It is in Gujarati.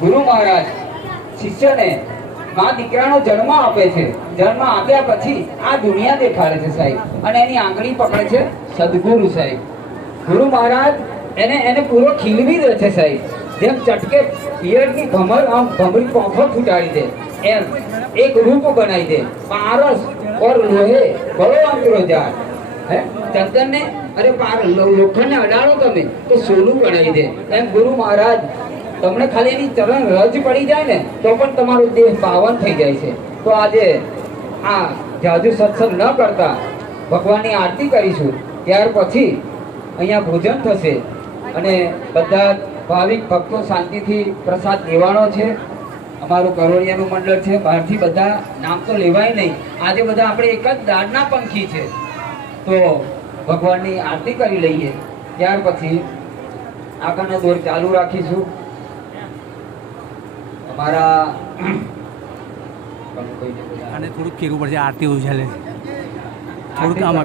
ગુરુ મહારાજ શિષ્યને મા દીકરાનો જન્મ આપે છે. જન્મ આપ્યા પછી આ દુનિયા દેખાડે છે સાહેબ. અને એની આંગળી પકડે છે સદગુરુ સાહેબ. ગુરુ મહારાજ એને એને પૂરો ખીલવી દે છે સાહેબ. જેમ ચટકે પિયરની ભમર આમ ભમરી પોંખો ફૂટાડી દે. એમ એક રૂપ બનાવી દે. પારસ ઓર લોહે બળો અંતરો જાર હે? ચંદનને, અરે પાર લોખંડને અડાડો તમે, તો સોનું બનાવી દે. એમ ગુરુ મહારાજ તમને ખાલી એની ચરણ રજ પડી જાય ને, તો પણ તમારો દેહ પાવન થઈ જાય છે. તો આજે આ જાજુ સત્સંગ ન કરતા ભગવાનની આરતી કરીશું. ત્યાર પછી અહીંયા ભોજન થશે અને બધા ભાવિક ભક્તો શાંતિથી પ્રસાદ લેવાનો છે. અમારું કરોડિયાનું મંડળ છે, બહારથી બધા નામ તો લેવાય નહીં. આજે બધા આપણે એક જ દાળના પંખી છે. તો ભગવાનની આરતી કરી લઈએ. ત્યાર પછી આગળનો દોર ચાલુ રાખીશું. અમારા અને થોડુંક કેવું પડશે આરતી ઉછાલે થોડુંક આમાં